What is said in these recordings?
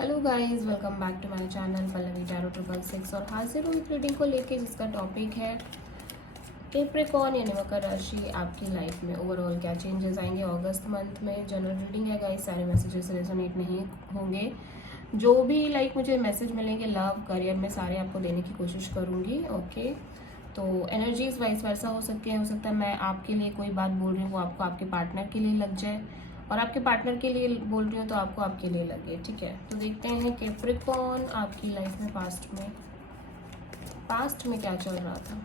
Hello guys, welcome back to my channel Pallavi tarot 666 और हाजिर हूँ एक रीडिंग को लेके जिसका टॉपिक है कैप्रिकॉर्न यानी मकर राशि। आपकी लाइफ में ओवरऑल क्या चेंजेस आएंगे अगस्त मंथ में। जनरल रीडिंग है गाइस, सारे मैसेजेस रेजोनेट नहीं होंगे। जो भी मुझे मैसेज मिलेंगे लव करियर में सारे आपको देने की कोशिश करूँगी। ओके, तो एनर्जीज वाइस वर्सा हो सकता है मैं आपके लिए कोई बात बोल रही हूँ वो आपको आपके पार्टनर के लिए लग जाए, और आपके पार्टनर के लिए बोल रही हूँ तो आपको आपके लिए लगे। ठीक है, तो देखते हैं कैप्रिकॉर्न आपकी लाइफ में पास्ट में क्या चल रहा था।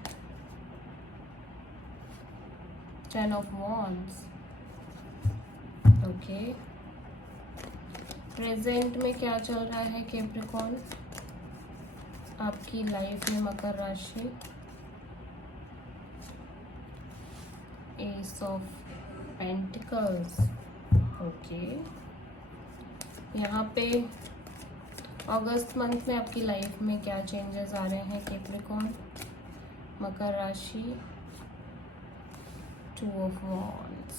10 ऑफ वॉन्ड्स। ओके, प्रेजेंट में क्या चल रहा है कैप्रिकॉर्न आपकी लाइफ में मकर राशि। S of pentacles. ओके, यहाँ पे अगस्त मंथ में आपकी लाइफ में क्या चेंजेस आ रहे हैं कैप्रिकॉर्न मकर राशि। 2 ऑफ वॉन्ड्स।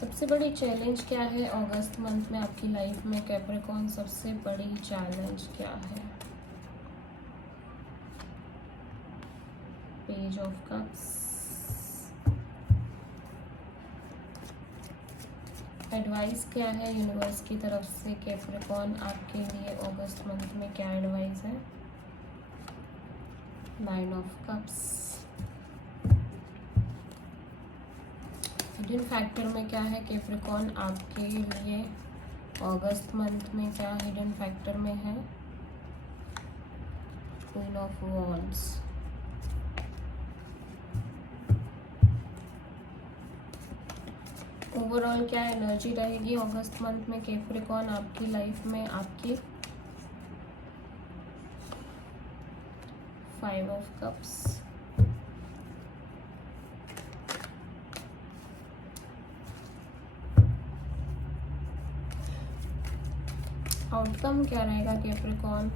सबसे बड़ी चैलेंज क्या है अगस्त मंथ में आपकी लाइफ में कैप्रिकॉर्न, सबसे बड़ी चैलेंज क्या है। Page of cups. एडवाइस क्या है यूनिवर्स की तरफ से कैप्रिकॉर्न आपके लिए अगस्त मंथ में, क्या एडवाइस है। 9 ऑफ कप्स। हिडन फैक्टर में क्या है कैप्रिकॉर्न आपके लिए अगस्त मंथ में, क्या हिडन फैक्टर में है। Queen of wands. ओवरऑल क्या एनर्जी रहेगी अगस्त मंथ में कैप्रिकॉर्न आपकी लाइफ में आपकी। 5 ऑफ कप्स। आउटकम क्या रहेगा कैप्रिकॉर्न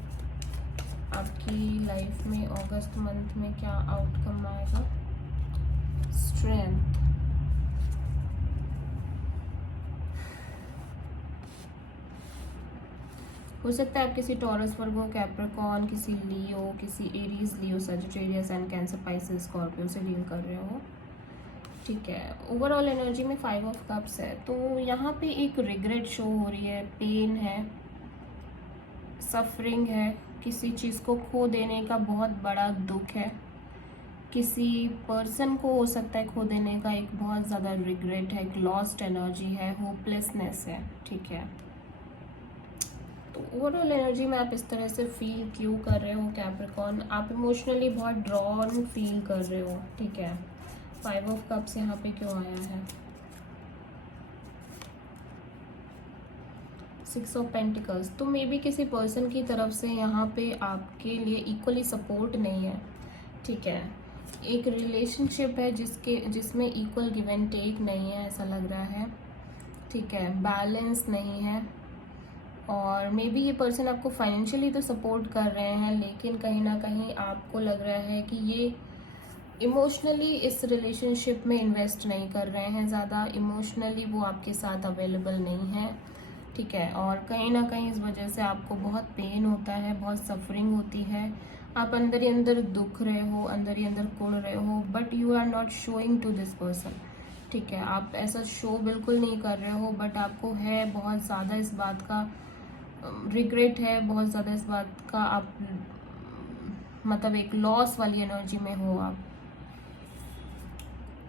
आपकी लाइफ में अगस्त मंथ में, क्या आउटकम आएगा। स्ट्रेंथ। हो सकता है आप किसी टॉरस, वर्गो, कैप्रिकॉर्न, किसी लियो, किसी Aries, Leo, Sagittarius and cancer, Pisces, Scorpio से डील कर रहे हो। ठीक है, ओवरऑल एनर्जी में 5 ऑफ कप्स है, तो यहाँ पे एक रिग्रेट शो हो रही है, पेन है, सफरिंग है, किसी चीज़ को खो देने का बहुत बड़ा दुख है, किसी पर्सन को हो सकता है खो देने का एक बहुत ज़्यादा रिग्रेट है, एक लॉस्ट एनर्जी है, होपलेसनेस है। ठीक है, तो ओवरऑल एनर्जी में आप इस तरह से फील क्यों कर रहे हो कैप्रिकॉर्न, आप इमोशनली बहुत ड्रॉन फील कर रहे हो। ठीक है, 5 ऑफ कप्स यहाँ पे क्यों आया है। 6 ऑफ पेंटिकल्स, तो मे बी किसी पर्सन की तरफ से यहाँ पे आपके लिए इक्वली सपोर्ट नहीं है। ठीक है, एक रिलेशनशिप है जिसमें इक्वल गिव एंड टेक नहीं है, ऐसा लग रहा है। ठीक है, बैलेंस नहीं है, और मे बी ये पर्सन आपको फाइनेंशियली तो सपोर्ट कर रहे हैं, लेकिन कहीं ना कहीं आपको लग रहा है कि ये इमोशनली इस रिलेशनशिप में इन्वेस्ट नहीं कर रहे हैं, ज़्यादा इमोशनली वो आपके साथ अवेलेबल नहीं है। ठीक है, और कहीं ना कहीं इस वजह से आपको बहुत पेन होता है, बहुत सफरिंग होती है, आप अंदर ही अंदर दुख रहे हो, अंदर ही अंदर कुड़ रहे हो, but you are not showing to this person. ठीक है, आप ऐसा शो बिल्कुल नहीं कर रहे हो, बट आपको है बहुत ज़्यादा इस बात का रिग्रेट है, बहुत ज़्यादा इस बात का आप मतलब एक लॉस वाली एनर्जी में हो आप।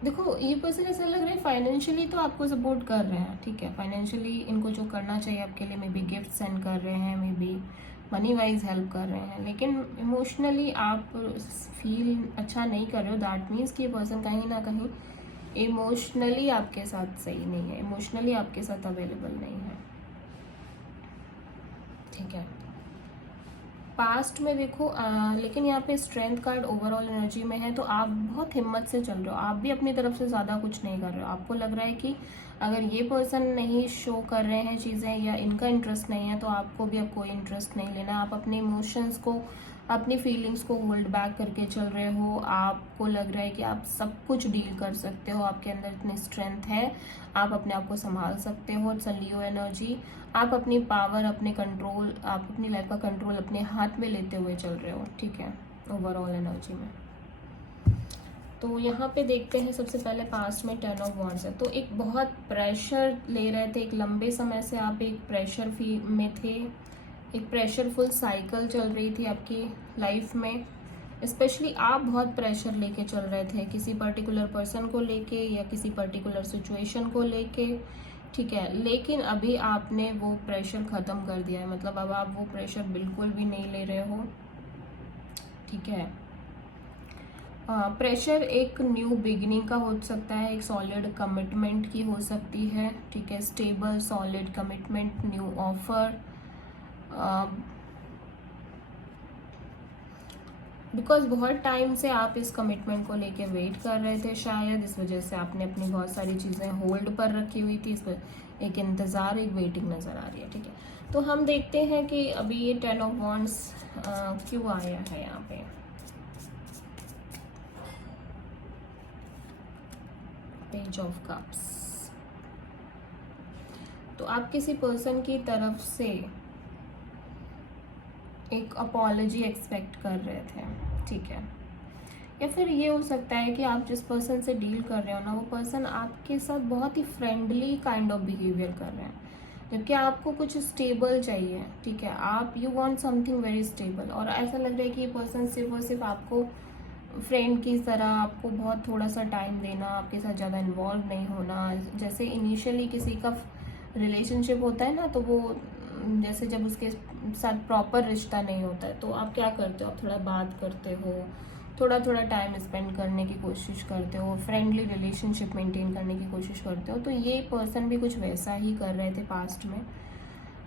देखो, ये पर्सन ऐसा लग रहा है फाइनेंशियली तो आपको सपोर्ट कर रहे हैं। ठीक है, फाइनेंशियली इनको जो करना चाहिए आपके लिए, मे बी गिफ्ट सेंड कर रहे हैं, may be money wise help कर रहे हैं, लेकिन इमोशनली आप फील अच्छा नहीं कर रहे हो। दैट मीन्स कि ये पर्सन कहीं ना कहीं इमोशनली आपके साथ सही नहीं है, इमोशनली आपके साथ अवेलेबल नहीं है। ठीक है, पास्ट में देखो लेकिन यहाँ पे स्ट्रेंथ कार्ड ओवरऑल एनर्जी में है, तो आप बहुत हिम्मत से चल रहे हो, आप भी अपनी तरफ से ज़्यादा कुछ नहीं कर रहे हो। आपको लग रहा है कि अगर ये पर्सन नहीं शो कर रहे हैं चीज़ें या इनका इंटरेस्ट नहीं है, तो आपको भी अब कोई इंटरेस्ट नहीं लेना। आप अपने इमोशंस को अपनी फीलिंग्स को होल्ड बैक करके चल रहे हो, आपको लग रहा है कि आप सब कुछ डील कर सकते हो, आपके अंदर इतनी स्ट्रेंथ है, आप अपने आप को संभाल सकते हो। It's a Leo energy. आप अपनी पावर, अपने कंट्रोल, आप अपनी लाइफ का कंट्रोल अपने हाथ में लेते हुए चल रहे हो, ठीक है, ओवरऑल एनर्जी में। तो यहाँ पे देखते हैं सबसे पहले पास्ट में 10 ऑफ वॉन्ड्स है, तो एक बहुत प्रेशर ले रहे थे, एक लंबे समय से आप एक प्रेशर में थे, एक प्रेशरफुल साइकिल चल रही थी आपकी लाइफ में। स्पेशली आप बहुत प्रेशर लेके चल रहे थे किसी पर्टिकुलर पर्सन को लेके या किसी पर्टिकुलर सिचुएशन को लेके, ठीक है, लेकिन अभी आपने वो प्रेशर ख़त्म कर दिया है, मतलब अब आप वो प्रेशर बिल्कुल भी नहीं ले रहे हो, ठीक है। प्रेशर एक न्यू बिगिनिंग का हो सकता है, एक सॉलिड कमिटमेंट की हो सकती है, ठीक है, stable solid commitment, new offer, because बहुत टाइम से आप इस कमिटमेंट को लेके वेट कर रहे थे शायद, इस वजह से आपने अपनी बहुत सारी चीज़ें होल्ड पर रखी हुई थी, इस पर एक इंतज़ार, एक वेटिंग नज़र आ रही है, ठीक है। तो हम देखते हैं कि अभी ये 10 ऑफ वॉन्ड्स क्यों आया है यहाँ पे। पेज ऑफ कप्स, तो आप किसी पर्सन की तरफ से एक अपॉलजी एक्सपेक्ट कर रहे थे, ठीक है, या फिर ये हो सकता है कि आप जिस पर्सन से डील कर रहे हो ना, वो पर्सन आपके साथ बहुत ही फ्रेंडली काइंड ऑफ बिहेवियर कर रहे हैं, जबकि आपको कुछ स्टेबल चाहिए, ठीक है, आप you want something very stable, और ऐसा लग रहा है कि ये पर्सन सिर्फ और सिर्फ आपको फ्रेंड की तरह, आपको बहुत थोड़ा सा टाइम देना, आपके साथ ज़्यादा इन्वॉल्व नहीं होना। जैसे इनिशियली किसी का रिलेशनशिप होता है ना, तो वो जैसे जब उसके साथ प्रॉपर रिश्ता नहीं होता है तो आप क्या करते हो, आप थोड़ा बात करते हो, थोड़ा थोड़ा टाइम स्पेंड करने की कोशिश करते हो, फ्रेंडली रिलेशनशिप मेंटेन करने की कोशिश करते हो। तो ये पर्सन भी कुछ वैसा ही कर रहे थे पास्ट में,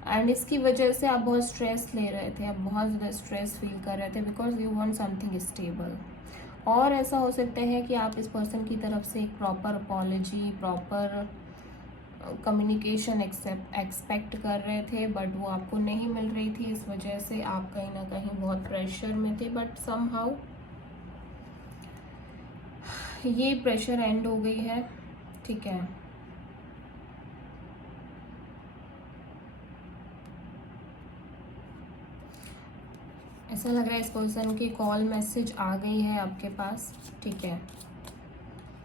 एंड इसकी वजह से आप बहुत स्ट्रेस ले रहे थे, आप बहुत ज़्यादा स्ट्रेस फील कर रहे थे, because you want something stable. और ऐसा हो सकता है कि आप इस पर्सन की तरफ से एक proper apology, proper communication expect कर रहे थे, बट वो आपको नहीं मिल रही थी, इस वजह से आप कहीं ना कहीं बहुत प्रेशर में थे, बट समहाउ ये प्रेशर एंड हो गई है, ठीक है। ऐसा लग रहा है इस पर्सन की कॉल मैसेज आ गई है आपके पास, ठीक है,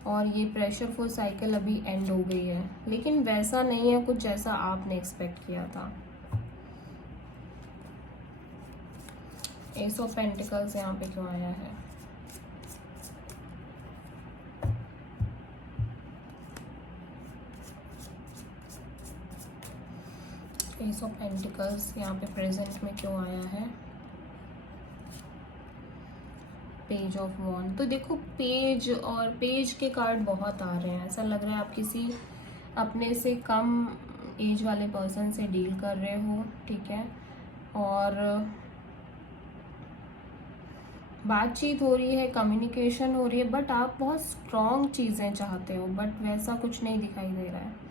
और ये प्रेशरफुल साइकिल अभी एंड हो गई है, लेकिन वैसा नहीं है कुछ जैसा आपने एक्सपेक्ट किया था। एस ऑफ पेंटिकल्स यहाँ पे क्यों आया है? एस ऑफ पेंटिकल्स यहाँ पे प्रेजेंट में क्यों आया है? पेज ऑफ वॉन्ड, तो देखो पेज और पेज के कार्ड बहुत आ रहे हैं, ऐसा लग रहा है आप किसी अपने से कम एज वाले पर्सन से डील कर रहे हो, ठीक है, और बातचीत हो रही है, कम्युनिकेशन हो रही है, बट आप बहुत स्ट्रॉन्ग चीज़ें चाहते हो, बट वैसा कुछ नहीं दिखाई दे रहा है,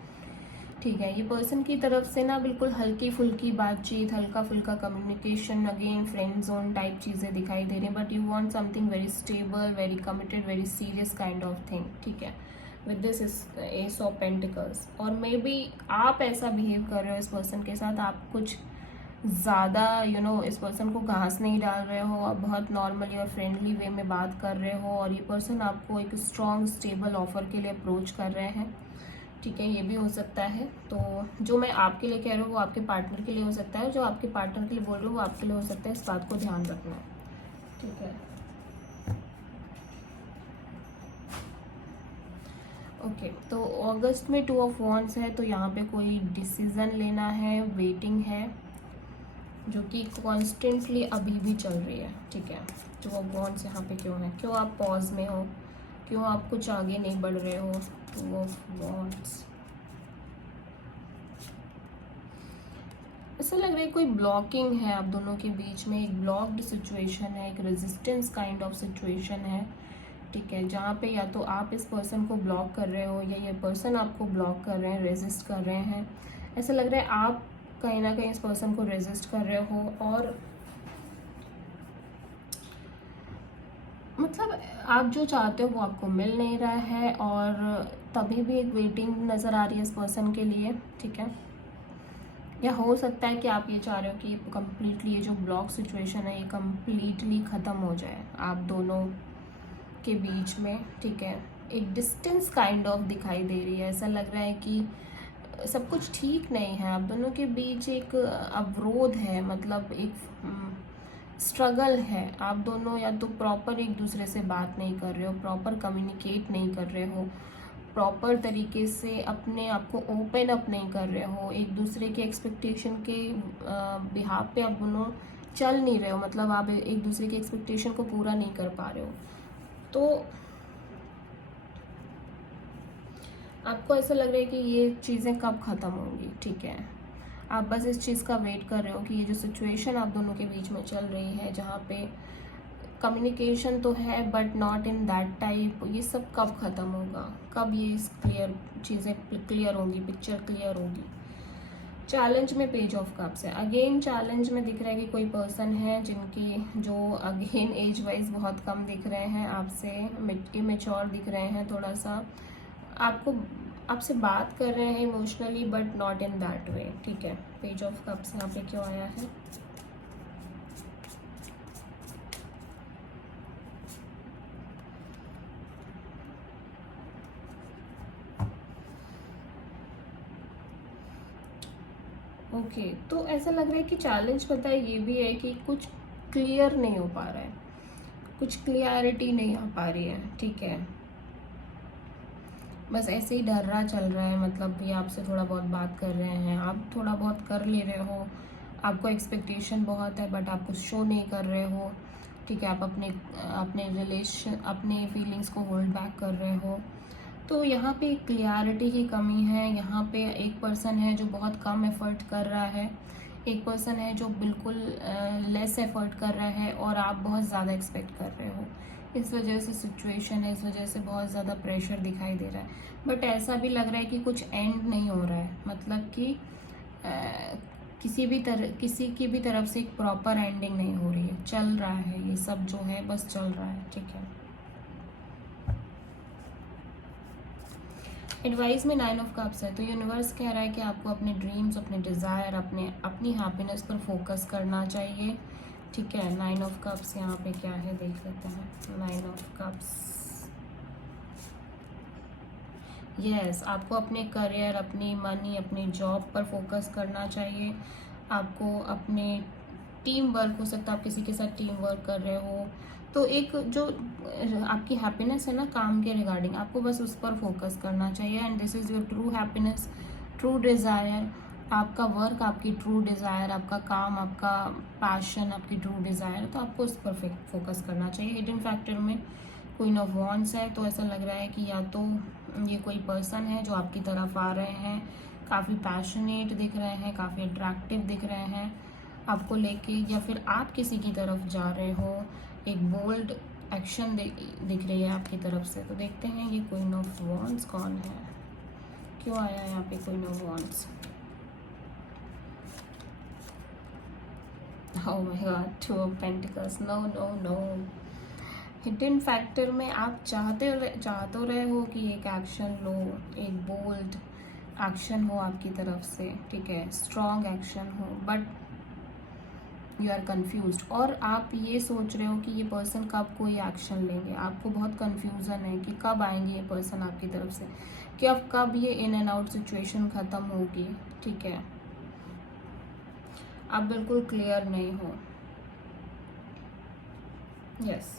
ठीक है। ये पर्सन की तरफ से ना बिल्कुल हल्की फुल्की बातचीत, हल्का फुल्का communication, again friend zone type चीज़ें दिखाई दे रही हैं, but you want something very stable, very committed, very serious kind of thing, ठीक है, with this S of pentacles. और मे बी आप ऐसा बिहेव कर रहे हो इस पर्सन के साथ, आप कुछ ज़्यादा इस पर्सन को घास नहीं डाल रहे हो, आप बहुत नॉर्मली और फ्रेंडली वे में बात कर रहे हो, और ये पर्सन आपको एक स्ट्रॉन्ग स्टेबल ऑफर के लिए अप्रोच कर रहे हैं, ठीक है, ये भी हो सकता है। तो जो मैं आपके लिए कह रही हूँ वो आपके पार्टनर के लिए हो सकता है, जो आपके पार्टनर के लिए बोल रही हूँ वो आपके लिए हो सकता है, इस बात को ध्यान रखना, ठीक है। ओके, तो अगस्त में 2 ऑफ वॉन्ड्स है, तो यहाँ पे कोई डिसीजन लेना है, वेटिंग है, जो कि कॉन्स्टेंटली अभी भी चल रही है, ठीक है। 2 ऑफ वॉन्ड्स यहाँ पे क्यों है? क्यों आप पॉज में हो? क्यों आप कुछ आगे नहीं बढ़ रहे हो? 2 ऑफ वॉन्ड्स, ऐसा लग रहा है कोई ब्लॉकिंग है आप दोनों के बीच में, एक ब्लॉक्ड सिचुएशन है, एक रेजिस्टेंस काइंड ऑफ सिचुएशन है, ठीक है, जहाँ पे या तो आप इस पर्सन को ब्लॉक कर रहे हो या ये पर्सन आपको ब्लॉक कर रहे हैं, रेजिस्ट कर रहे हैं। ऐसा लग रहा है आप कहीं ना कहीं इस पर्सन को रेजिस्ट कर रहे हो, और मतलब आप जो चाहते हो वो आपको मिल नहीं रहा है, और तभी भी एक वेटिंग नज़र आ रही है इस पर्सन के लिए, ठीक है। या हो सकता है कि आप ये चाह रहे हो कि कम्प्लीटली ये जो ब्लॉक सिचुएशन है ये कम्प्लीटली ख़त्म हो जाए आप दोनों के बीच में, ठीक है। एक डिस्टेंस काइंड ऑफ दिखाई दे रही है, ऐसा लग रहा है कि सब कुछ ठीक नहीं है, आप दोनों के बीच एक अवरोध है, मतलब एक स्ट्रगल है। आप दोनों या तो प्रॉपर एक दूसरे से बात नहीं कर रहे हो, प्रॉपर कम्युनिकेट नहीं कर रहे हो, प्रॉपर तरीके से अपने आप को ओपन अप नहीं कर रहे हो, एक दूसरे के एक्सपेक्टेशन के बिहाफ पे आप दोनों चल नहीं रहे हो, मतलब आप एक दूसरे की एक्सपेक्टेशन को पूरा नहीं कर पा रहे हो। तो आपको ऐसा लग रहा है कि ये चीज़ें कब ख़त्म होंगी, ठीक है। आप बस इस चीज़ का वेट कर रहे हो कि ये जो सिचुएशन आप दोनों के बीच में चल रही है, जहाँ पे कम्युनिकेशन तो है but not in that type, ये सब कब ख़त्म होगा, कब ये क्लियर चीज़ें क्लियर होंगी, पिक्चर क्लियर होगी। चैलेंज में पेज ऑफ कप्स है, अगेन चैलेंज में दिख रहा है कि कोई पर्सन है जिनकी जो अगेन एज वाइज बहुत कम दिख रहे हैं, आपसे इमेच्योर दिख रहे हैं थोड़ा सा, आपको आपसे बात कर रहे हैं emotionally but not in that way, ठीक है। पेज ऑफ कप्स यहाँ पे क्यों आया है? ओके तो ऐसा लग रहा है कि चैलेंज पता है ये भी है कि कुछ क्लियर नहीं हो पा रहा है, कुछ क्लियरिटी नहीं आ पा रही है, ठीक है। बस ऐसे ही डर चल रहा है, मतलब ये आपसे थोड़ा बहुत बात कर रहे हैं, आप थोड़ा बहुत कर ले रहे हो, आपको एक्सपेक्टेशन बहुत है बट आप कुछ शो नहीं कर रहे हो, ठीक है। आप अपने अपने रिलेशन अपने फीलिंग्स को होल्ड बैक कर रहे हो। तो यहाँ पे क्लियरिटी की कमी है, यहाँ पे एक पर्सन है जो बहुत कम एफर्ट कर रहा है, एक पर्सन है जो बिल्कुल लेस एफर्ट कर रहा है, और आप बहुत ज़्यादा एक्सपेक्ट कर रहे हो। इस वजह से सिचुएशन है, इस वजह से बहुत ज़्यादा प्रेशर दिखाई दे रहा है, बट ऐसा भी लग रहा है कि कुछ एंड नहीं हो रहा है, मतलब कि किसी की भी तरफ से एक प्रॉपर एंडिंग नहीं हो रही है, चल रहा है ये सब जो है, बस चल रहा है, ठीक है। एडवाइस में 9 ऑफ कप्स है, तो यूनिवर्स कह रहा है कि आपको अपने ड्रीम्स, अपने डिज़ायर, अपनी हैप्पीनेस पर फोकस करना चाहिए, ठीक है। 9 ऑफ कप्स यहाँ पे क्या है देख लेते हैं। 9 ऑफ कप्स, यस आपको अपने करियर, अपनी मनी, अपनी जॉब पर फोकस करना चाहिए। आपको अपने टीम वर्क, हो सकता है आप किसी के साथ टीम वर्क कर रहे हो, तो एक जो आपकी हैप्पीनेस है ना काम के रिगार्डिंग, आपको बस उस पर फोकस करना चाहिए, and this is your true happiness, true desire. आपका वर्क आपकी ट्रू डिज़ायर, आपका काम आपका पैशन, आपकी ट्रू डिज़ायर, तो आपको उस पर फोकस करना चाहिए। हिडन फैक्टर में क्वीन ऑफ वॉन्ड्स है, तो ऐसा लग रहा है कि या तो ये कोई पर्सन है जो आपकी तरफ आ रहे हैं, काफ़ी पैशनेट दिख रहे हैं, काफ़ी अट्रैक्टिव दिख रहे हैं आपको लेके, या फिर आप किसी की तरफ जा रहे हो, एक बोल्ड एक्शन दिख रही है आपकी तरफ से। तो देखते हैं ये क्वीन ऑफ वॉन्ड्स कौन है, क्यों आया है यहाँ पे queen of wands. Oh my god, 2 of pentacles, no no no. Hidden factor में आप चाहते रहे हो कि एक एक्शन लो, एक बोल्ड एक्शन हो आपकी तरफ से, ठीक है, स्ट्रॉन्ग एक्शन हो, बट यू आर कन्फ्यूज, और आप ये सोच रहे हो कि ये पर्सन कब कोई एक्शन लेंगे। आपको बहुत कन्फ्यूज़न है कि कब आएंगे ये पर्सन आपकी तरफ से, कि अब कब ये इन एंड आउट सिचुएशन ख़त्म होगी, ठीक है। आप बिल्कुल क्लियर नहीं हो। यस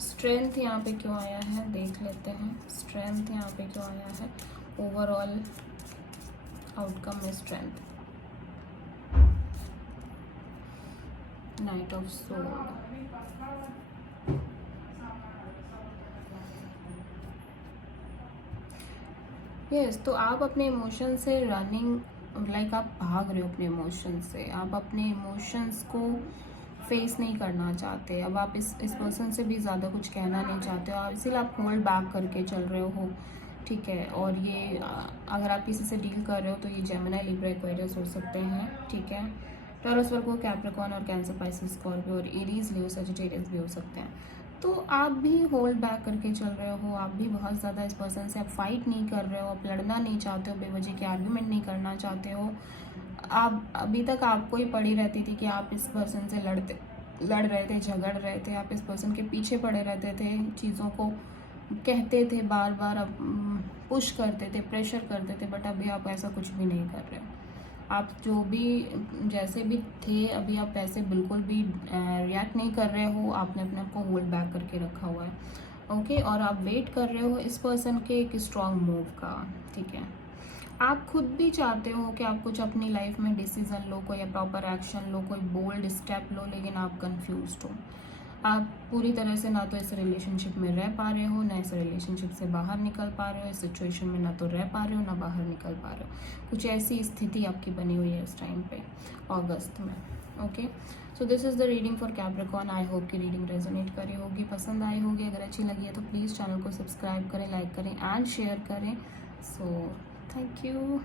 स्ट्रेंथ यहाँ पे क्यों आया है देख लेते हैं। स्ट्रेंथ यहाँ पे क्यों आया है, ओवरऑल आउटकम में strength. Night of sword, yes तो आप अपने इमोशन से रनिंग, लाइक आप भाग रहे हो अपने इमोशन से, आप अपने इमोशंस को फेस नहीं करना चाहते, अब आप इस पर्सन से भी ज़्यादा कुछ कहना नहीं चाहते हो, इसीलिए आप होल्ड बैक करके चल रहे हो, ठीक है। और ये अगर आप किसी से डील कर रहे हो तो ये जेमिनी, लिब्रा, एक्वेरियस हो सकते हैं, ठीक है। टॉरस, वर्गो, कैप्रिकॉर्न और कैंसर, पाइसेस, स्कॉर्पियो और एरीज, लियो, सजिटेरियस भी हो सकते हैं। तो आप भी होल्ड बैक करके चल रहे हो, आप भी बहुत ज़्यादा इस पर्सन से आप फाइट नहीं कर रहे हो, आप लड़ना नहीं चाहते हो, बेवजह के आर्ग्यूमेंट नहीं करना चाहते हो। आप अभी तक आपको ही पड़ी रहती थी कि आप इस पर्सन से लड़ रहे थे, झगड़ रहे थे, आप इस पर्सन के पीछे पड़े रहते थे, चीज़ों को कहते थे बार बार, अब पुश करते थे, प्रेशर करते थे, बट अभी आप ऐसा कुछ भी नहीं कर रहे हो। आप जो भी जैसे भी थे अभी आप वैसे बिल्कुल भी रिएक्ट नहीं कर रहे हो, आपने अपने आप को होल्ड बैक करके रखा हुआ है, ओके। और आप वेट कर रहे हो इस पर्सन के एक स्ट्रॉन्ग मूव का, ठीक है। आप खुद भी चाहते हो कि आप कुछ अपनी लाइफ में डिसीजन लो, कोई प्रॉपर एक्शन लो, कोई बोल्ड स्टेप लो, लेकिन आप कंफ्यूज्ड हो। आप पूरी तरह से ना तो इस रिलेशनशिप में रह पा रहे हो, ना इस रिलेशनशिप से बाहर निकल पा रहे हो, इस सिचुएशन में ना तो रह पा रहे हो ना बाहर निकल पा रहे हो। कुछ ऐसी स्थिति आपकी बनी हुई है इस टाइम पे अगस्त में, okay. So this is the reading for Capricorn. I hope कि रीडिंग रेजोनेट करी होगी, पसंद आई होगी। अगर अच्छी लगी है तो प्लीज़ चैनल को सब्सक्राइब करें, लाइक करें एंड शेयर करें। So thank you.